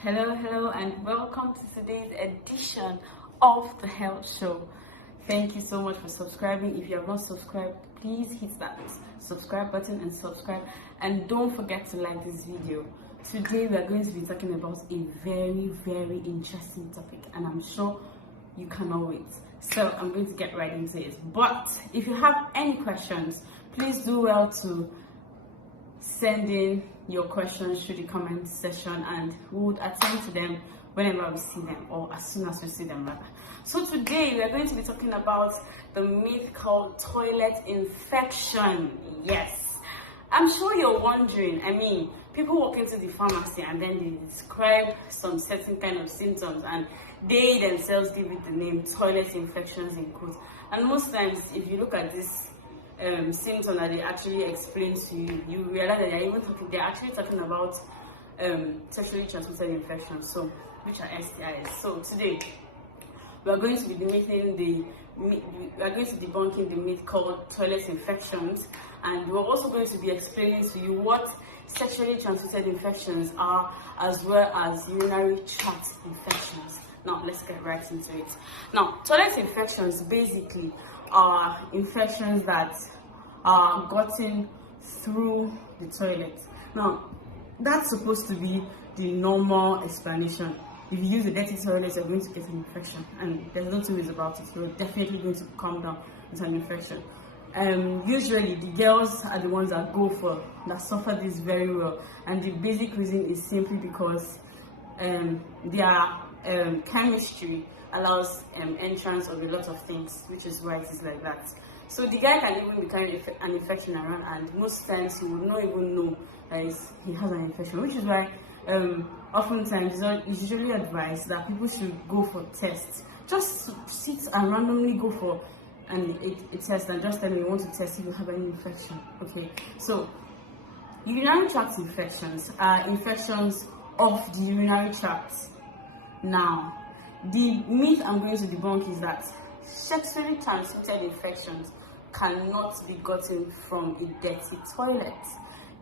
Hello, and welcome to today's edition of the Health Show. Thank you so much for subscribing. If you have not subscribed, please hit that subscribe button and subscribe. And don't forget to like this video. Today we are going to be talking about a very interesting topic, and I'm sure you cannot wait. So I'm going to get right into it. But if you have any questions, please do well to send in your questions through the comment section, and we would attend to them whenever we see them, or as soon as we see them rather. So today we are going to be talking about the myth called toilet infection. Yes, I'm sure you're wondering. I mean, people walk into the pharmacy and then they describe some certain kind of symptoms, and they themselves give it the name toilet infections in quotes. And most times, if you look at this symptom that they actually explain to you, you realize that they're actually talking about sexually transmitted infections, so which are STIs. So today we are going to be debunking the myth called toilet infections, and we're also going to be explaining to you what sexually transmitted infections are, as well as urinary tract infections. Now let's get right into it. Now, toilet infections basically are infections that are gotten through the toilet. Now, that's supposed to be the normal explanation. If you use a dirty toilet, you're going to get an infection, and there's no two ways about it. You're definitely going to come down with an infection. Usually, the girls are the ones that suffer this very well, and the basic reason is simply because their chemistry allows entrance of a lot of things, which is why it is like that. So the guy can even be carrying an infection around, and most times he would not even know that he has an infection, which is why oftentimes it's usually advised that people should go for tests. Just sit and randomly go for a test and just tell me you want to test if you have any infection. Okay, so urinary tract infections are infections of the urinary tract. Now, the myth I'm going to debunk is that sexually transmitted infections cannot be gotten from a dirty toilet.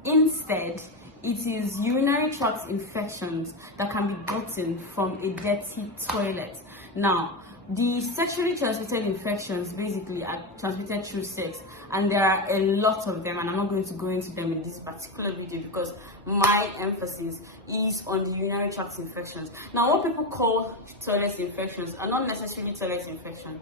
Instead, it is urinary tract infections that can be gotten from a dirty toilet. Now, the sexually transmitted infections basically are transmitted through sex, and there are a lot of them, and I'm not going to go into them in this particular video because my emphasis is on the urinary tract infections. Now, what people call toilet infections are not necessarily toilet infections,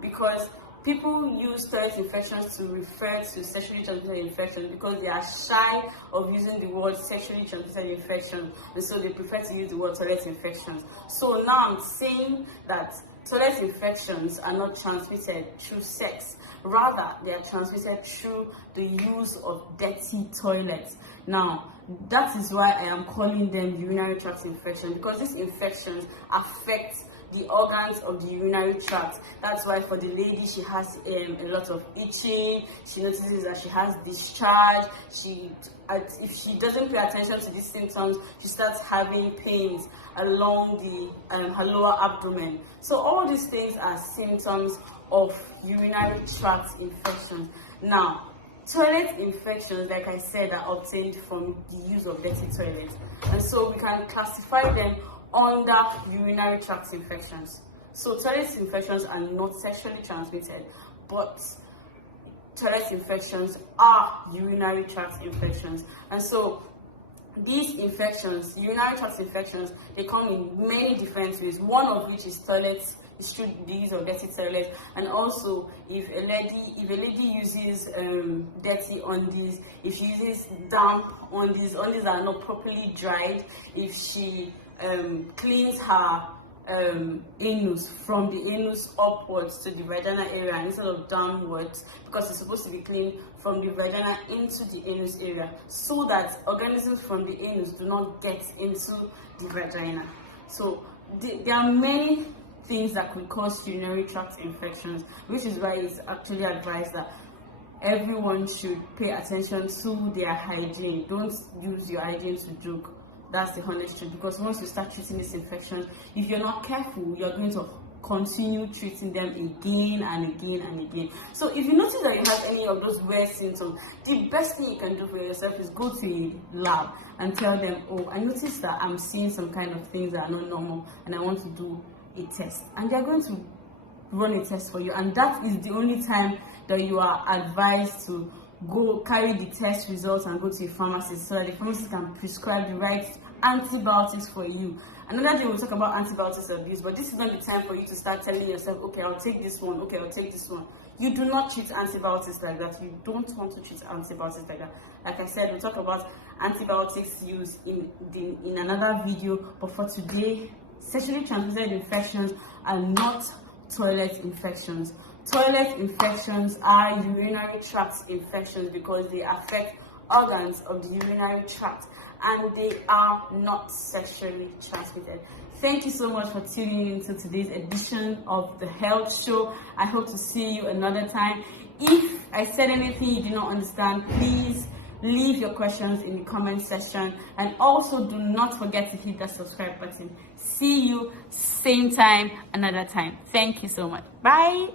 because people use toilet infections to refer to sexually transmitted infections because they are shy of using the word sexually transmitted infection, and so they prefer to use the word toilet infections. So now I'm saying that toilet infections are not transmitted through sex, rather they are transmitted through the use of dirty toilets. Now, that is why I am calling them urinary tract infections, because these infections affect the organs of the urinary tract. That's why for the lady, she has a lot of itching. She notices that she has discharge. If she doesn't pay attention to these symptoms, she starts having pains along her lower abdomen. So all these things are symptoms of urinary tract infections. Now, toilet infections, like I said, are obtained from the use of dirty toilets, and so we can classify them under urinary tract infections. So toilet infections are not sexually transmitted, but toilet infections are urinary tract infections. And so these infections, urinary tract infections, they come in many different ways, one of which is toilets. It's through the use of dirty toilet, and also if a lady uses dirty undies, if she uses damp undies that are not properly dried, if she cleans her anus from the anus upwards to the vaginal area instead of downwards, because it's supposed to be cleaned from the vagina into the anus area, so that organisms from the anus do not get into the vagina. So there are many things that could cause urinary tract infections, which is why it's actually advised that everyone should pay attention to their hygiene. Don't use your hygiene to joke. That's the honest truth, because once you start treating this infection, if you're not careful, you're going to continue treating them again and again and again. So if you notice that you have any of those weird symptoms, the best thing you can do for yourself is go to a lab and tell them, oh, I noticed that I'm seeing some kind of things that are not normal and I want to do a test. And they're going to run a test for you, and that is the only time that you are advised to go carry the test results and go to a pharmacist so that the pharmacist can prescribe the right antibiotics for you. Another day we'll talk about antibiotics abuse, but this is not the time for you to start telling yourself, okay, I'll take this one, okay, I'll take this one. You do not treat antibiotics like that. You don't want to treat antibiotics like that. Like I said, we'll talk about antibiotics use in another video, but for today, sexually transmitted infections are not toilet infections. Toilet infections are urinary tract infections because they affect organs of the urinary tract and they are not sexually transmitted. Thank you so much for tuning in to today's edition of The Health Show. I hope to see you another time. If I said anything you did not understand, please leave your questions in the comment section, and also do not forget to hit that subscribe button. See you same time another time. Thank you so much. Bye.